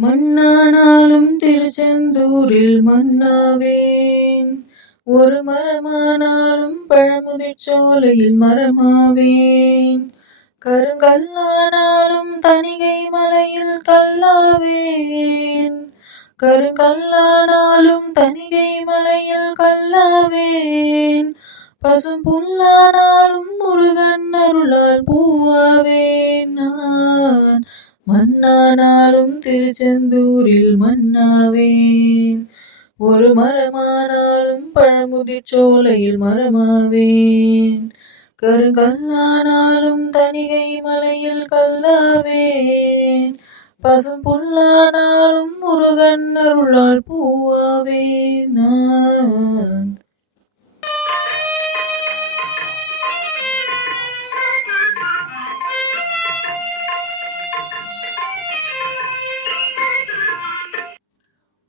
மண்ணானாலும் திருச்செந்தூரில் மண்ணாவேன். ஒரு மரமானாலும் பழமுதிர் சோலையில் மரமாவேன். கருங்கல்லானாலும் தணிகை மலையில் கல்லாவேன். கருங்கல்லானாலும் தணிகை மலையில் கல்லாவேன். பசும் புல்லானாலும் முருகன் அருளால் பூவாவேன் நான். மண்ணானாலும் திருச்செந்தூரில் மண்ணாவேன். ஒரு மரமானாலும் பழமுதிர் சோலையில் மரமாவேன். கருங்கல்லானாலும் தணிகை மலையில் கல்லாவேன். பசும் புல்லானாலும் முருகன் அருளால் பூவாவேன் நான்.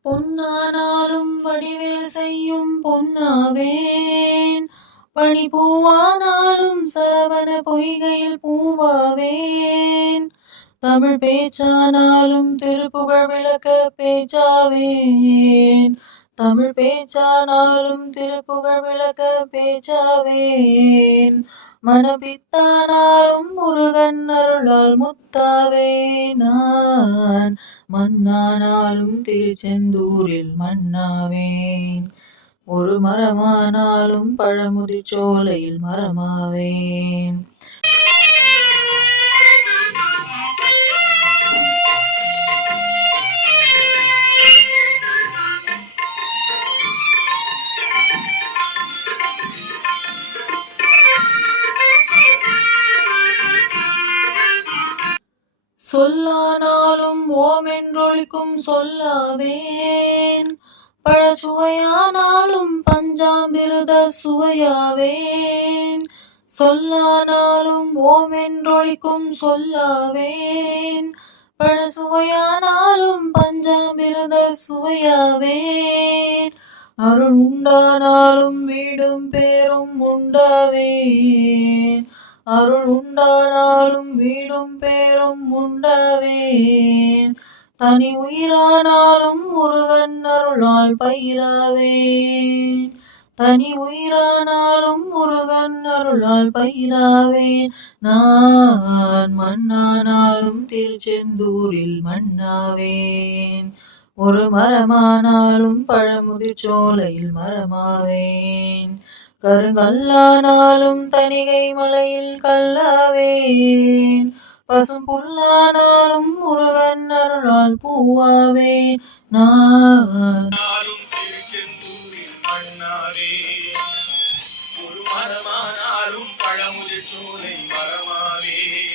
பொன்னானாலும் வடிவேல் செய்யும் பொன்னாவேன். பனிப்பூவானாலும் சரவண பொய்கையில் பூவாவேன். தமிழ் பேச்சானாலும் திருப்புகழ் விளக்க பேச்சாவேன். தமிழ் பேச்சானாலும் திருப்புகழ் விளக்க பேச்சாவேன். மனப்பித்தானாலும் முருகன் அருளால் முத்தாவேன் நான். மண்ணானாலும் திருச்செந்தூரில் மண்ணாவேன். ஒரு மரமானாலும் பழமுதிர் சோலையில் மரமாவேன். சொல்லானாலும் ஓமென்றொழிக்கும் சொல்லாவேன். பழச்சுவையானாலும் பஞ்சாமிருத சுவையாவேன். சொல்லானாலும் ஓமென்றொழிக்கும் சொல்லாவேன். பழசுவையானாலும் பஞ்சாமிருத சுவையாவேன். அருள் உண்டானாலும் வீடும் பேரும் உண்டாவேன். அருள் உண்டானாலும் வீடும் பேரும் உண்டாவேன். தனி உயிரானாலும் முருகன் அருளால் பயிராவேன். தனி உயிரானாலும் முருகன் அருளால் பயிராவேன் நான். மண்ணானாலும் திருச்செந்தூரில் மண்ணாவேன். ஒரு மரமானாலும் பழமுதிர் சோலையில் மரமாவேன். கருங்கல்லானாலும் தணிகை மலையில் கல்லாவேன். பசும் புல்லானாலும் முருகன் அருளால் பூவாவேன் நான். திருச்செந்தூரில் மண்ணாவேன். ஒரு மரமானாலும் பழமுதிர் சோலை மரமாவேன்.